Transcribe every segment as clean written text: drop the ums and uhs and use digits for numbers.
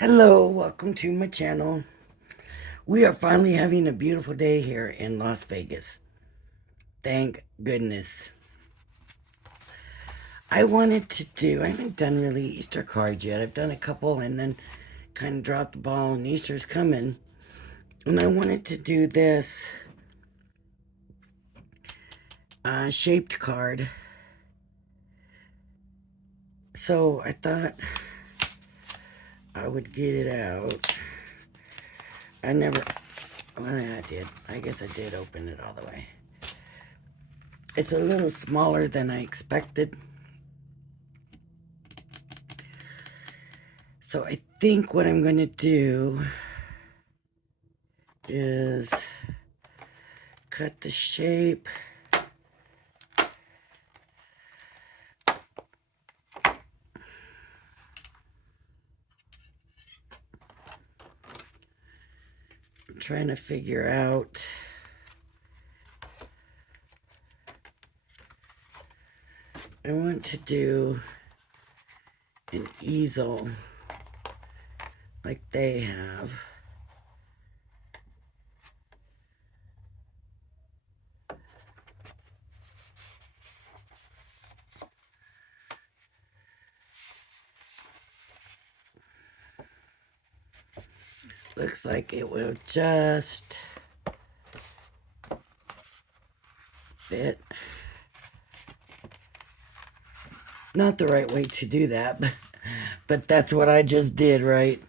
Hello, welcome to my channel. We are finally having a beautiful day here in Las Vegas. Thank goodness. I haven't done really Easter cards yet. I've done a couple and then kind of dropped the ball and Easter's coming. And I wanted to do this shaped card. So I thought I would get it out. I did. I guess I did open it all the way. It's a little smaller than I expected. So I think what I'm going to do is cut the shape. I'm trying to figure out I want to do an easel like they have. Looks like it will just fit. Not the right way to do that, but that's what I just did, right?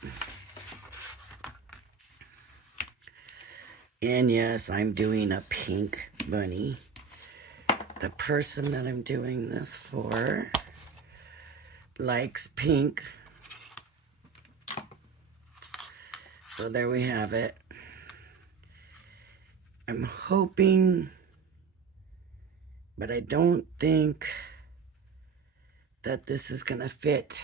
And yes, I'm doing a pink bunny. The person that I'm doing this for likes pink. So there we have it. I'm hoping, but I don't think that this is gonna fit.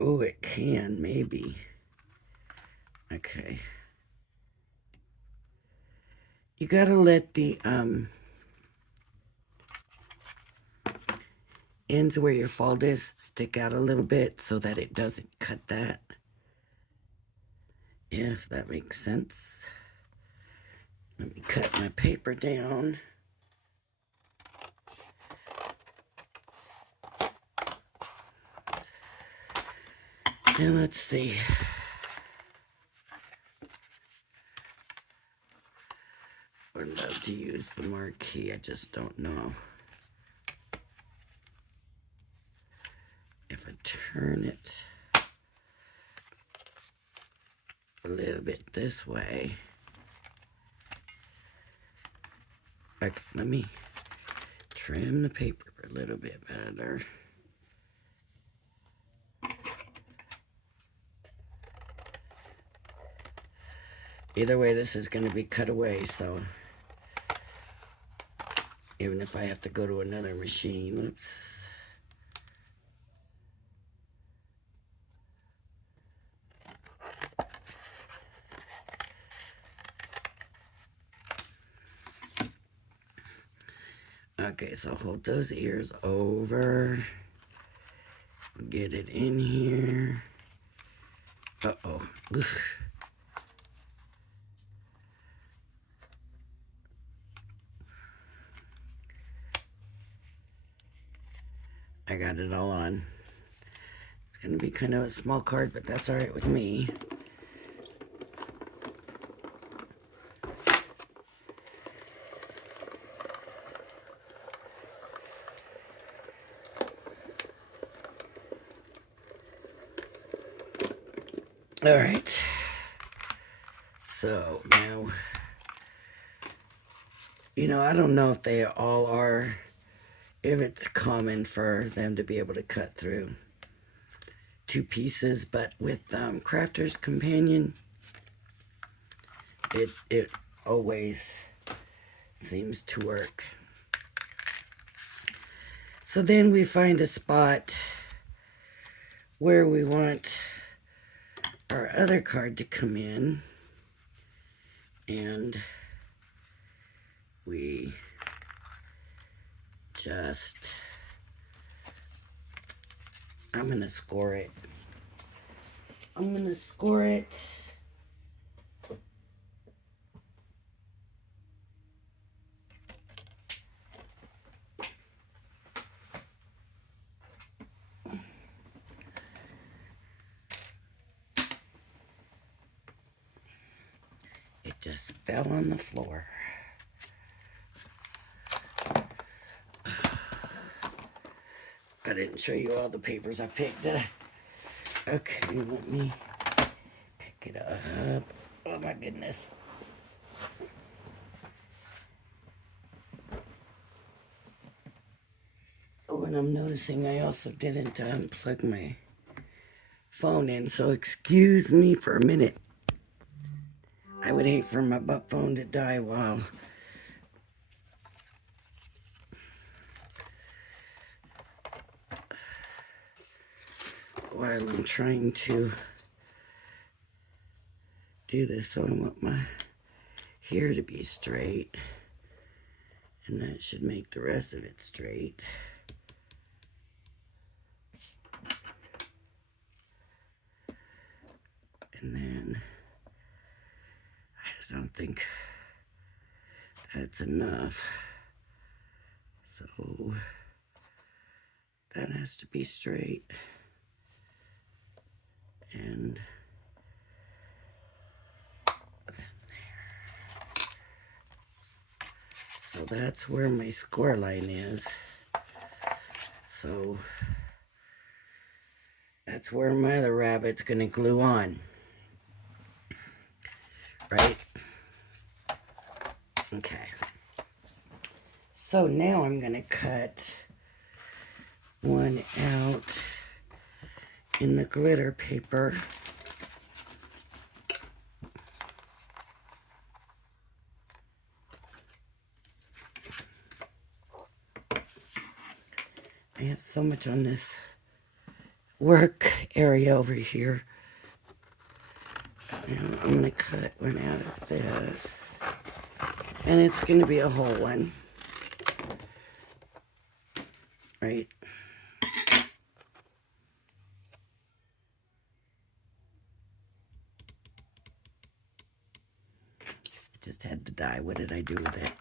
Oh, it can, maybe. Okay. You gotta let the ends where your fold is stick out a little bit so that it doesn't cut that. If that makes sense. Let me cut my paper down. And let's see. I would love to use the marquee, I just don't know. If I turn it a little bit this way. Okay, let me trim the paper a little bit better. Either way, this is going to be cut away, so even if I have to go to another machine, oops. Okay, so hold those ears over. Get it in here. Uh-oh. Oof. I got it all on. It's going to be kind of a small card, but that's all right with me. All right. So now, I don't know if they all are, if it's common for them to be able to cut through two pieces, but with Crafter's Companion, it always seems to work. So then we find a spot where we want our other card to come in, and we just I'm going to score it. I'm going to score it. It just fell on the floor. I didn't show you all the papers I picked. Okay, let me pick it up. Oh my goodness. Oh, and I'm noticing I also didn't unplug my phone in, so excuse me for a minute. I would hate for my butt phone to die while I'm trying to do this. So I want my hair to be straight, and that should make the rest of it straight. And then I just don't think that's enough. So that has to be straight. And then there. So that's where my score line is. So that's where my other rabbit's gonna glue on. Right? Okay. So now I'm gonna cut one out in the glitter paper. I have so much on this work area over here. Now I'm gonna cut one out of this. And it's gonna be a whole one. Right? It just had to die. What did I do with it?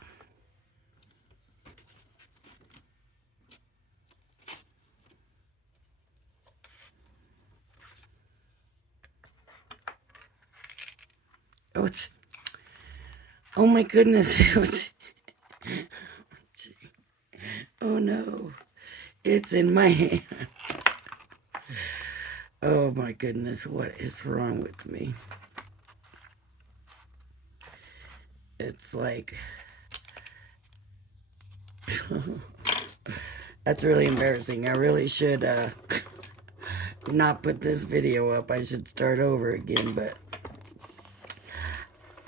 Oh, it's... Oh my goodness. Oh no. It's in my hand. Oh my goodness. What is wrong with me? It's like... That's really embarrassing. I really should not put this video up. I should start over again, but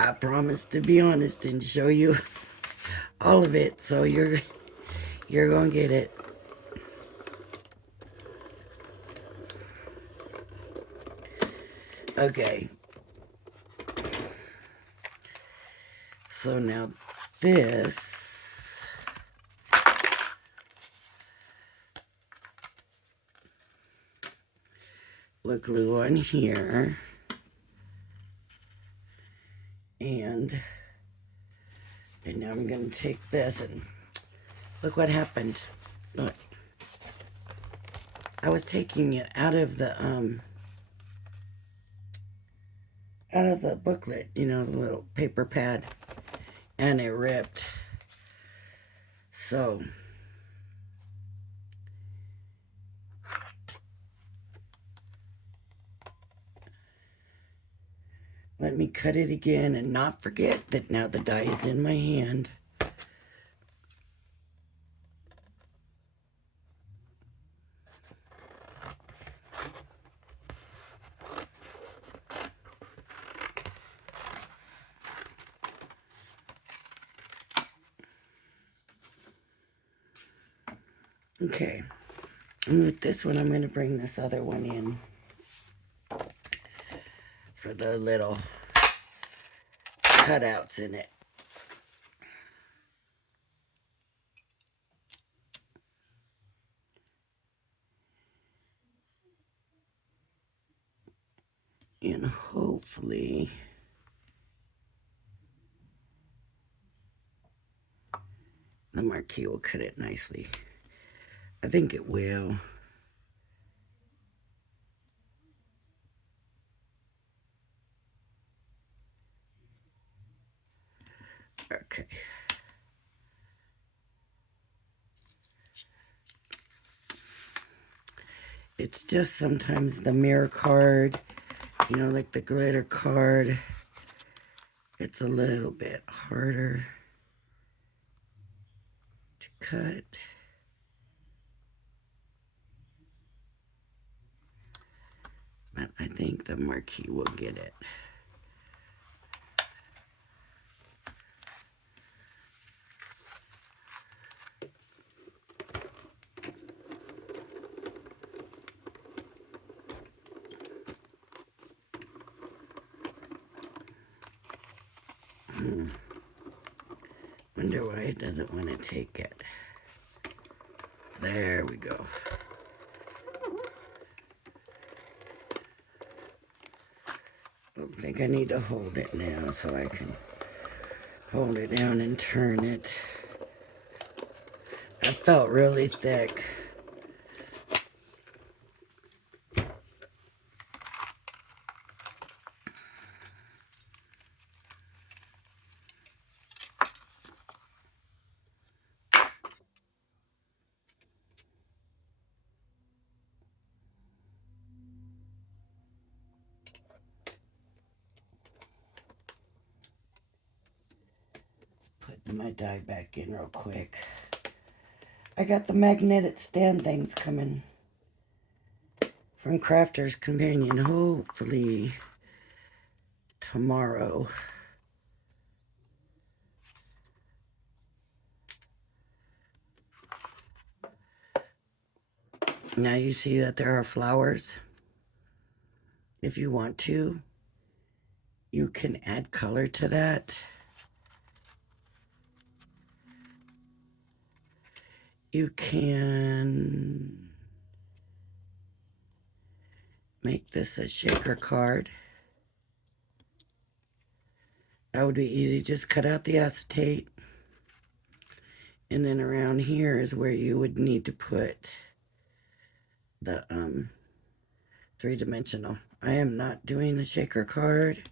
I promise to be honest and show you all of it, so you're gonna get it. Okay. So now this we'll glue on here, and now I'm gonna take this and look what happened. Look, I was taking it out of the booklet, you know, the little paper pad, and it ripped. So let me cut it again and not forget that now the die is in my hand. Okay, and with this one, I'm going to bring this other one in for the little cutouts in it. And hopefully the marquee will cut it nicely. I think it will. Okay. It's just sometimes the mirror card, you know, like the glitter card, it's a little bit harder to cut. But I think the marquee will get it. Wonder why it doesn't want to take it. There we go. I think I need to hold it now so I can hold it down and turn it. That felt really thick. Putting my die back in real quick. I got the magnetic stand things coming from Crafter's Companion, hopefully tomorrow. Now you see that there are flowers. If you want to, you can add color to that. You can make this a shaker card. That would be easy. Just cut out the acetate. And then around here is where you would need to put the three-dimensional. I am not doing a shaker card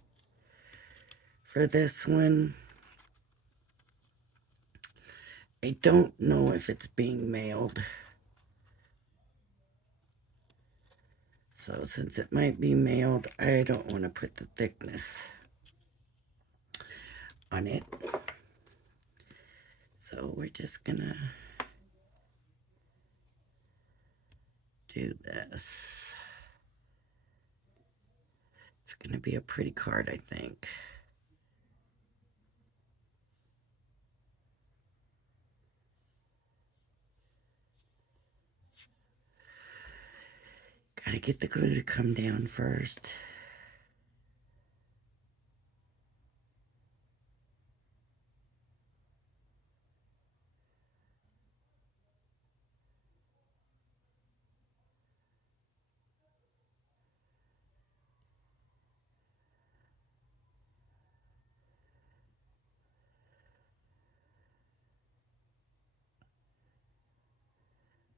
for this one. I don't know if it's being mailed. So since it might be mailed, I don't want to put the thickness on it. So we're just gonna do this. It's gonna be a pretty card, I think. Gotta get the glue to come down first.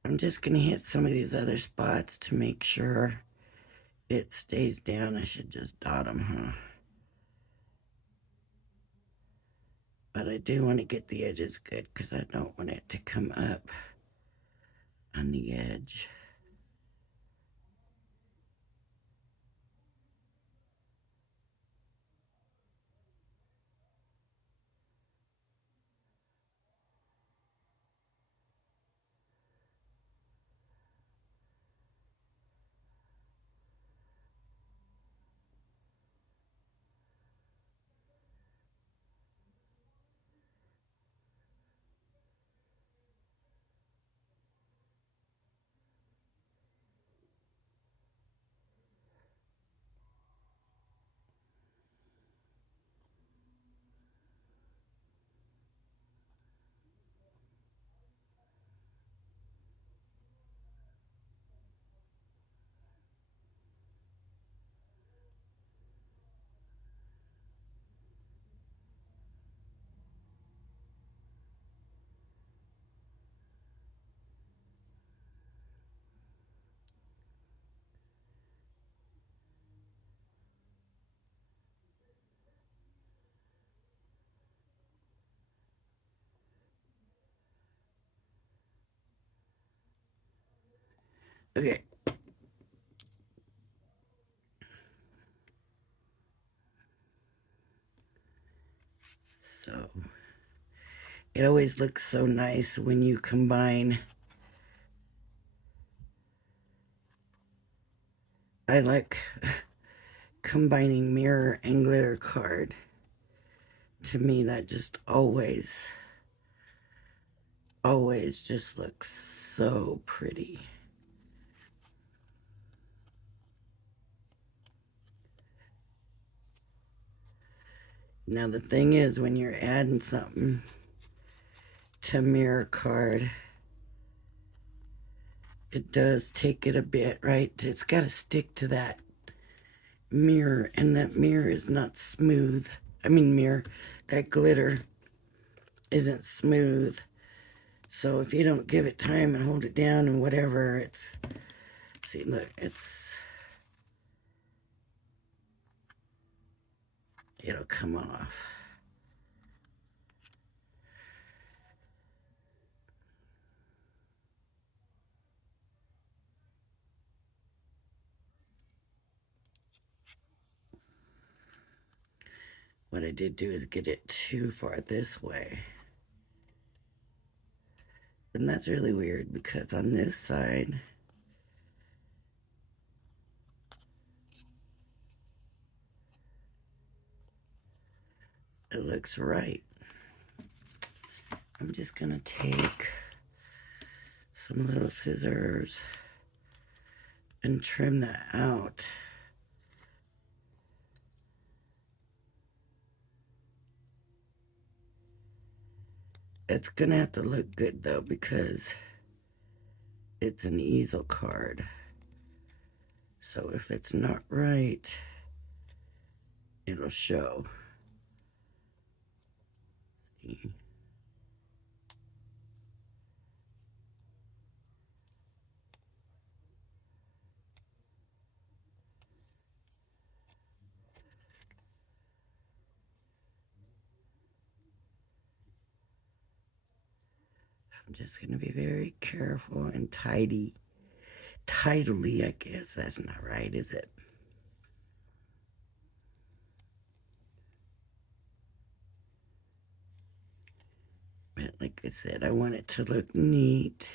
I'm just gonna hit some of these other spots to make sure it stays down. I should just dot them, huh? But I do want to get the edges good because I don't want it to come up on the edge. Okay. So it always looks so nice when you combine. I like combining mirror and glitter card. To me, that just always just looks so pretty. Now the thing is, when you're adding something to mirror card, it does take it a bit, right? It's got to stick to that mirror, and that mirror is not smooth. I mean, mirror, that glitter isn't smooth. So if you don't give it time and hold it down and whatever, it's, see, look, it'll come off. What I did do is get it too far this way. And that's really weird because on this side, it looks right. I'm just gonna take some little scissors and trim that out. It's gonna have to look good though because it's an easel card. So if it's not right, it'll show. See? I'm just gonna be very careful and tidy. Tidily, I guess that's not right, is it? But like I said, I want it to look neat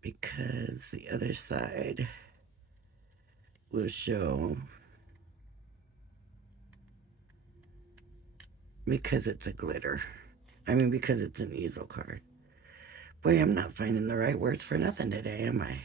because the other side will show because it's a glitter. I mean, because it's an easel card. Boy, I'm not finding the right words for nothing today, am I?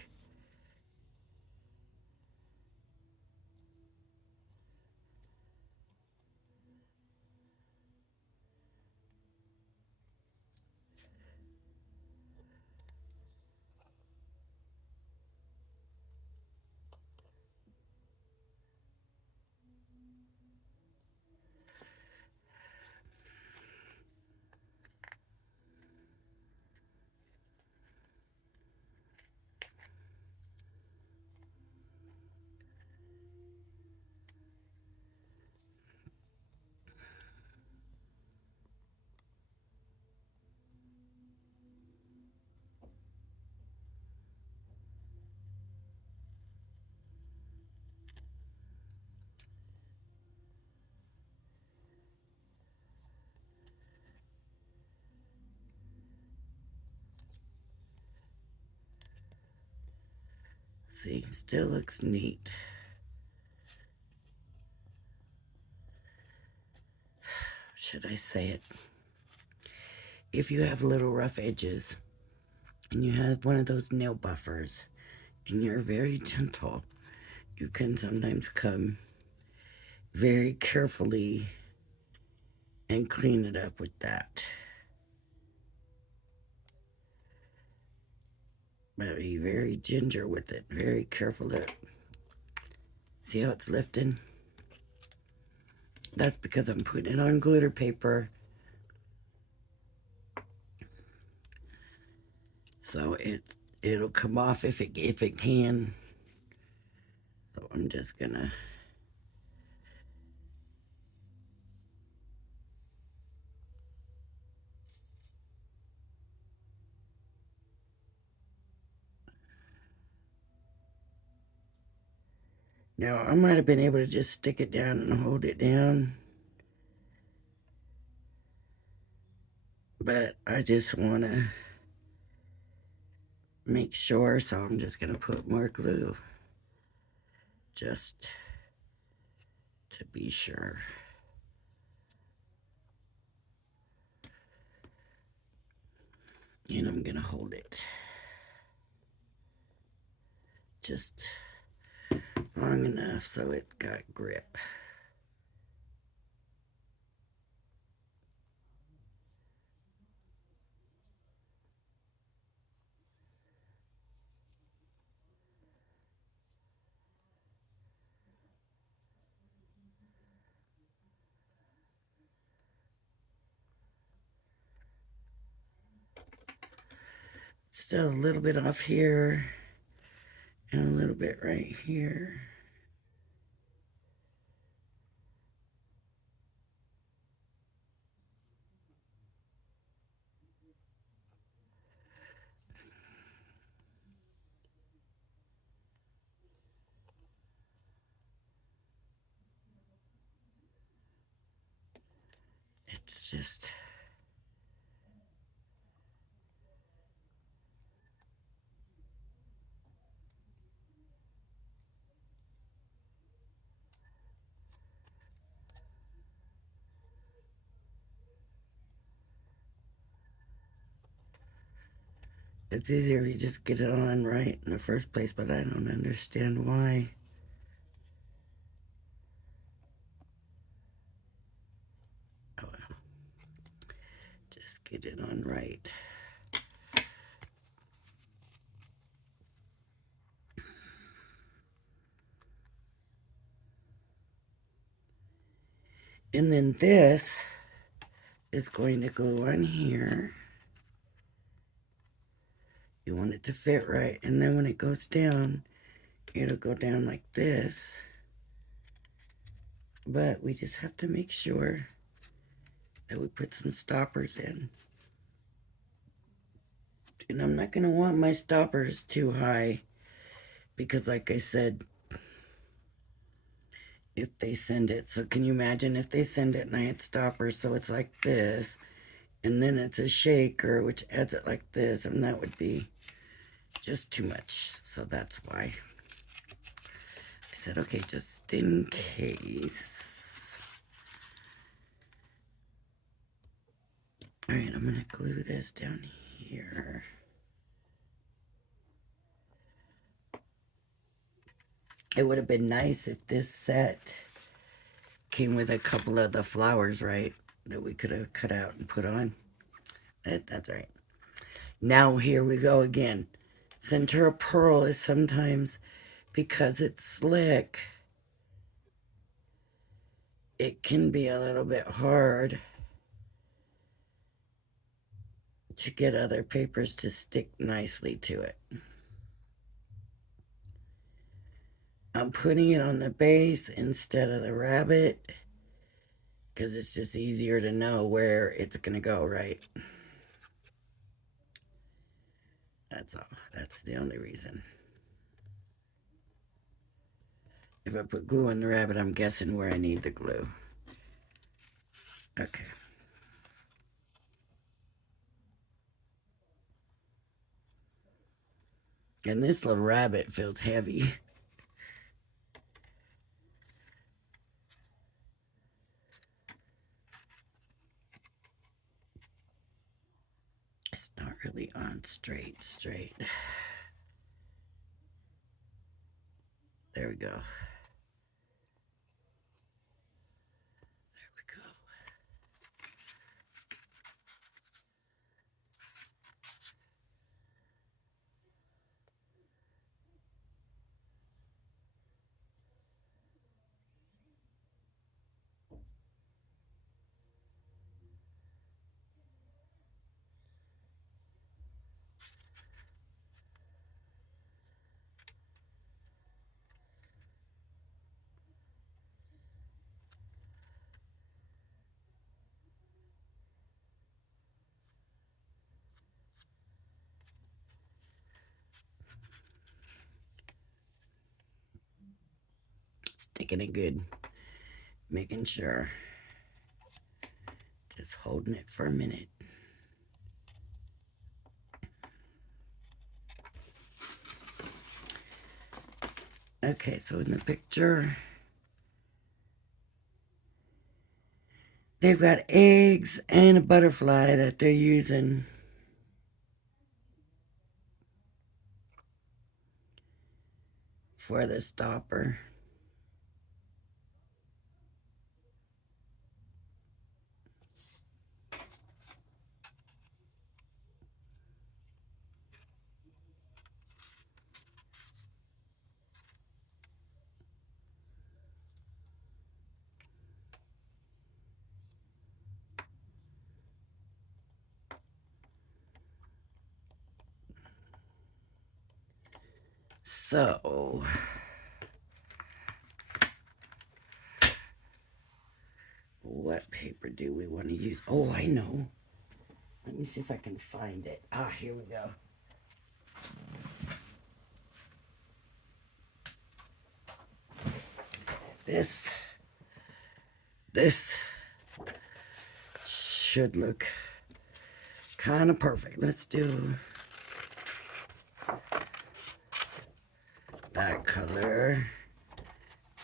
See, still looks neat. Should I say it? If you have little rough edges and you have one of those nail buffers and you're very gentle, you can sometimes come very carefully and clean it up with that. But be very ginger with it, very careful to see how it's lifting. That's because I'm putting it on glitter paper. So it'll come off if it can. So I'm just gonna Now, I might have been able to just stick it down and hold it down, but I just want to make sure, so I'm just going to put more glue just to be sure. And I'm going to hold it just long enough so it got grip. Still a little bit off here and a little bit right here. It's just... It's easier if you just get it on right in the first place, but I don't understand why. Oh well. Just get it on right. And then this is going to glue on here. You want it to fit right, and then when it goes down, it'll go down like this. But we just have to make sure that we put some stoppers in. And I'm not going to want my stoppers too high because, like I said, if they send it, so can you imagine if they send it and I had stoppers, so it's like this, and then it's a shaker which adds it like this, and that would be just too much. So that's why I said, okay, just in case. All right, I'm going to glue this down here. It would have been nice if this set came with a couple of the flowers, right, that we could have cut out and put on. That's all right. Now here we go again. Centura pearl is sometimes, because it's slick, it can be a little bit hard to get other papers to stick nicely to it. I'm putting it on the base instead of the rabbit because it's just easier to know where it's going to go, right? That's all. That's the only reason. If I put glue on the rabbit, I'm guessing where I need the glue. Okay. And this little rabbit feels heavy. It's not really on straight. There we go. There we go. sticking it good. Making sure. Just holding it for a minute. Okay, so in the picture, they've got eggs and a butterfly that they're using for the stopper. So, what paper do we want to use? Oh, I know. Let me see if I can find it. Ah, here we go. This should look kind of perfect. Let's do that color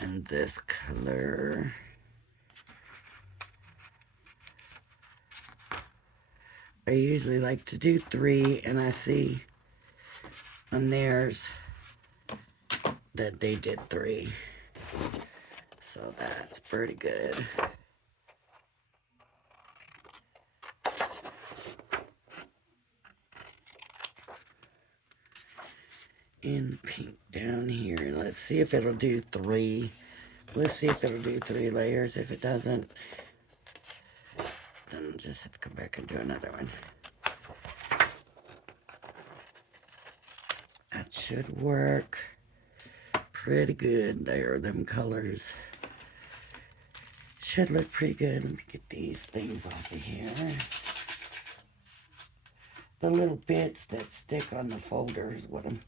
and this color. I usually like to do 3, and I see on theirs that they did 3. So that's pretty good. And pink down here. Let's see if it'll do 3. Let's see if it'll do 3 layers. If it doesn't, then I'll just have to come back and do another one. That should work pretty good there. Them colors should look pretty good. Let me get these things off of here. The little bits that stick on the folder is what I'm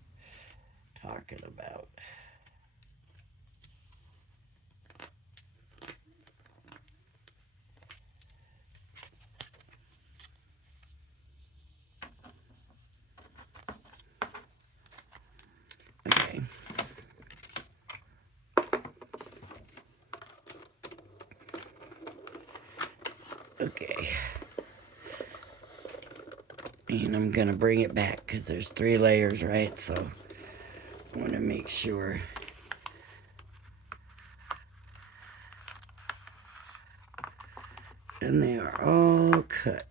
talking about. Okay. Okay. And I'm going to bring it back because there's 3 layers, right? So I want to make sure. And they are all cut.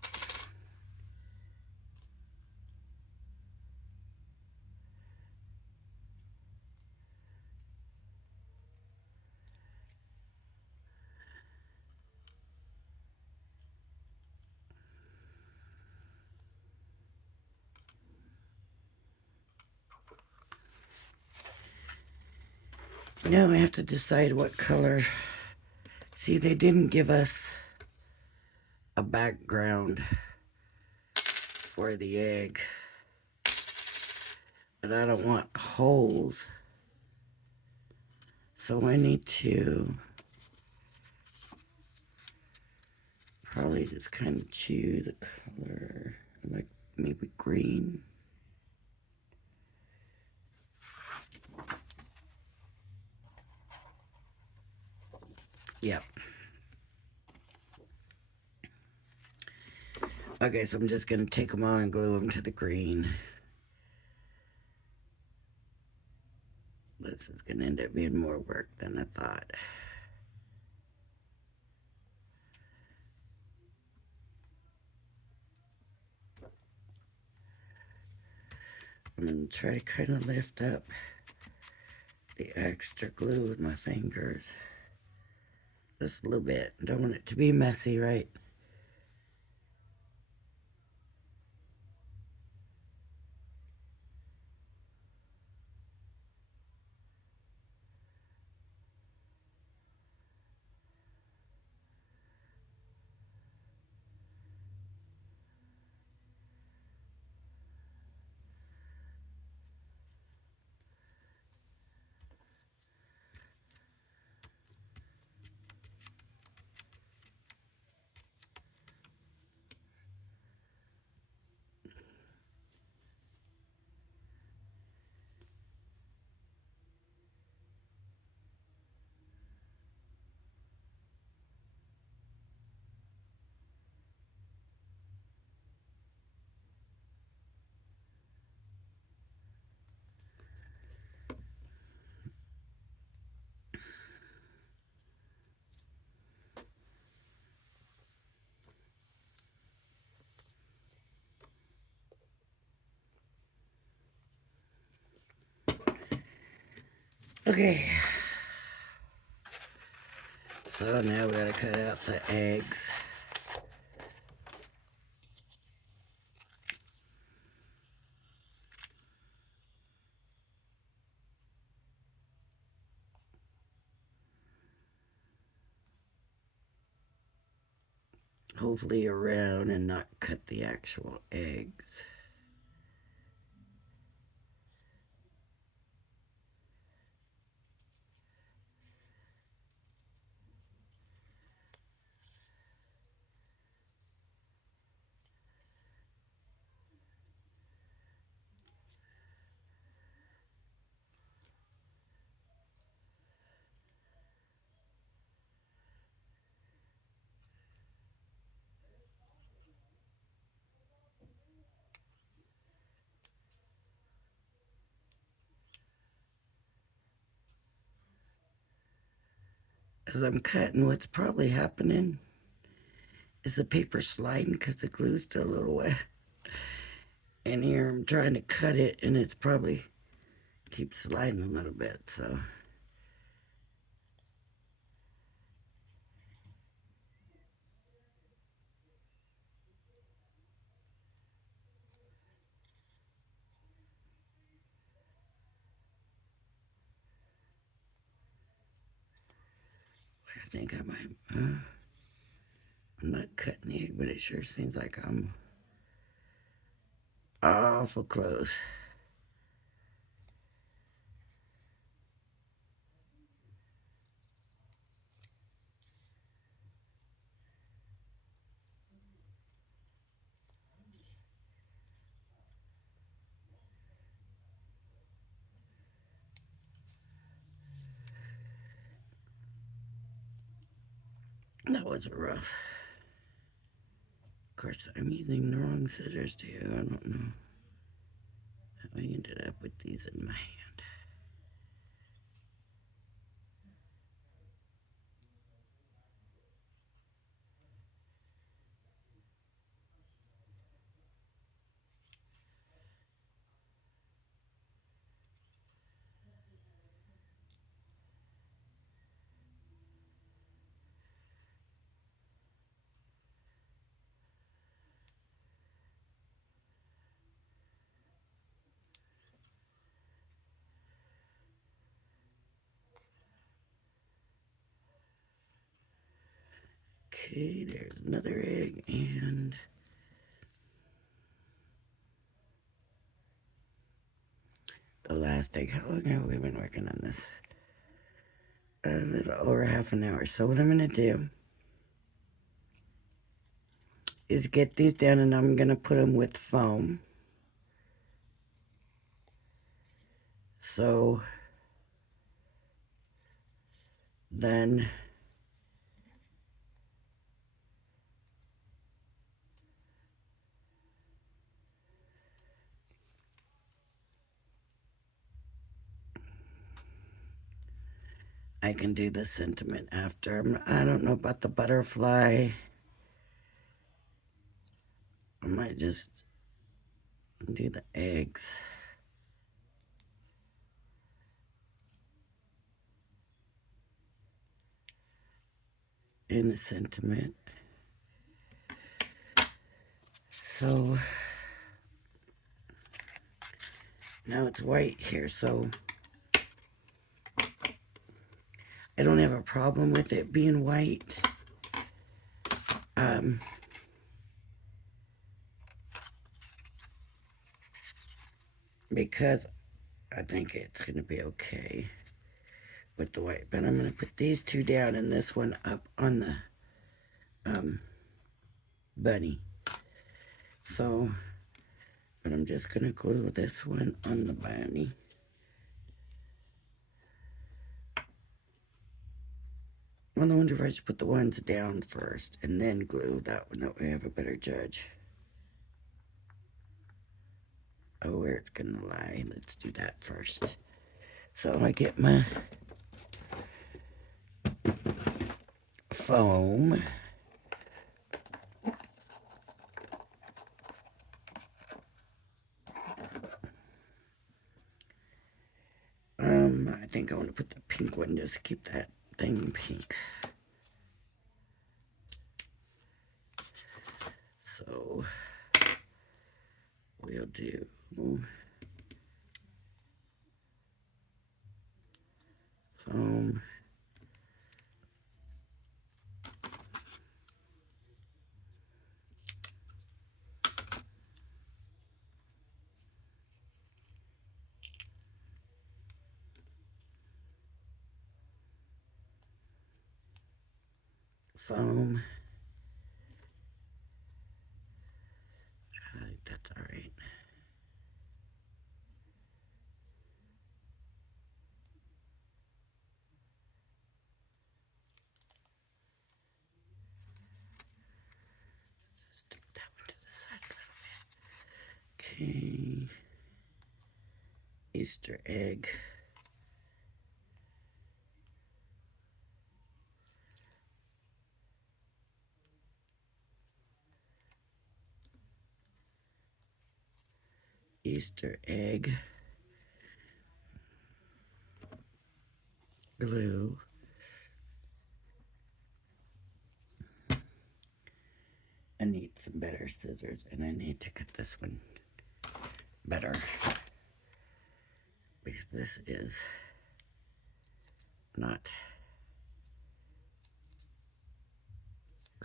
Now I have to decide what color. See, they didn't give us a background for the egg. But I don't want holes. So I need to probably just kind of choose a color, like maybe green. Yep. Okay, so I'm just going to take them all and glue them to the green. This is going to end up being more work than I thought. I'm going to try to kind of lift up the extra glue with my fingers. Just a little bit. Don't want it to be messy, right? Okay. So now we gotta cut out the eggs. Hopefully around and not cut the actual eggs. As I'm cutting, what's probably happening is the paper sliding because the glue's still a little wet. And here I'm trying to cut it and it's probably keeps sliding a little bit, so. I think I might, I'm not cutting the egg, but it sure seems like I'm awful close. That was rough. Of course, I'm using the wrong scissors too. I don't know how I ended up with these in my hand. Okay, there's another egg and the last egg. How long have we been working on this? A little over half an hour. So what I'm gonna do is get these down and I'm gonna put them with foam. So then I can do the sentiment after. I don't know about the butterfly. I might just do the eggs in the sentiment. So now it's white here, so I don't have a problem with it being white. Because I think it's going to be okay with the white. But I'm going to put these two down and this one up on the bunny. So, but I'm just going to glue this one on the bunny. Well, I wonder if I should put the ones down first and then glue that one. That way I have a better judge. Oh, where it's going to lie. Let's do that first. So I get my foam. I think I want to put the pink one, just to keep that thing pink. So we'll do foam. Foam. I think that's all right. Stick that one to the side a little bit. Okay. Easter egg. Easter egg. Glue. I need some better scissors, and I need to cut this one better, because this is not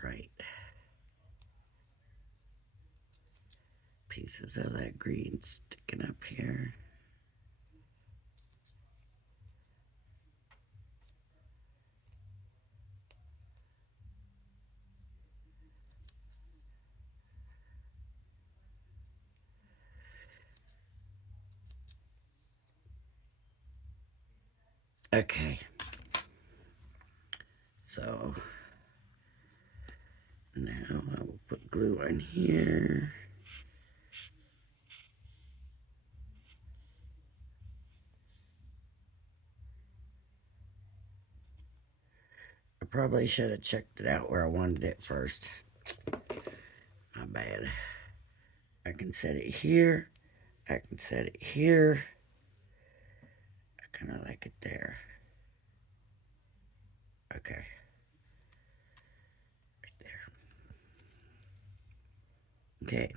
right. Pieces of that green sticking up here. Okay, so now I will put glue on here. I probably should have checked it out where I wanted it first. My bad. I can set it here. I can set it here. I kind of like it there. Okay. Right there. Okay.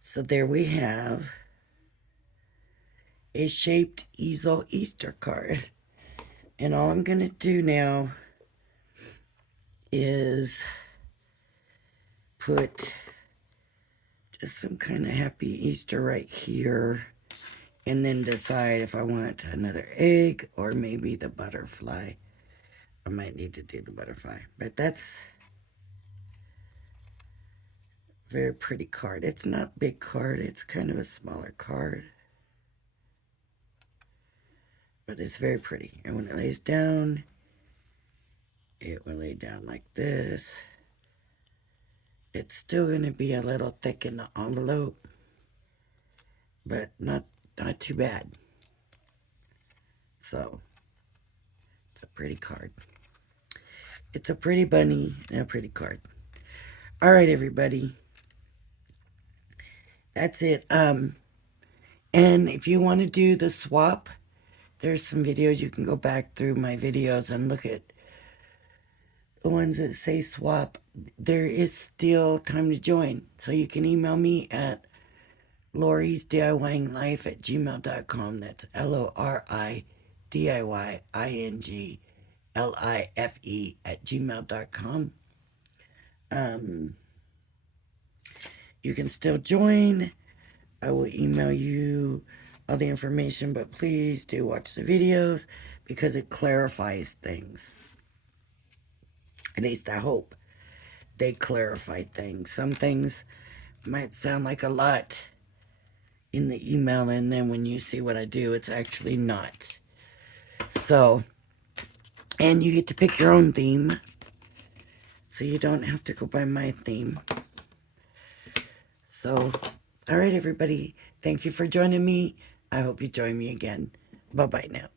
So there we have a shaped easel Easter card. And all I'm going to do now is put just some kind of happy Easter right here, and then decide if I want another egg or maybe the butterfly. I might need to do the butterfly, but that's a very pretty card. It's not a big card, it's kind of a smaller card, but it's very pretty. And when it lays down, it will lay down like this. It's still going to be a little thick in the envelope, but not too bad. So, it's a pretty card. It's a pretty bunny and a pretty card. All right, everybody. That's it. And if you want to do the swap, there's some videos. You can go back through my videos and look at the ones that say swap. There is still time to join. So you can email me at Lori'sDIYinglife@gmail.com. That's LORIDIYINGLIFE@gmail.com. You can still join. I will email you all the information, but please do watch the videos because it clarifies things. At least I hope they clarify things. Some things might sound like a lot in the email, and then when you see what I do, it's actually not. So, and you get to pick your own theme, so you don't have to go by my theme. So, all right, everybody. Thank you for joining me. I hope you join me again. Bye-bye now.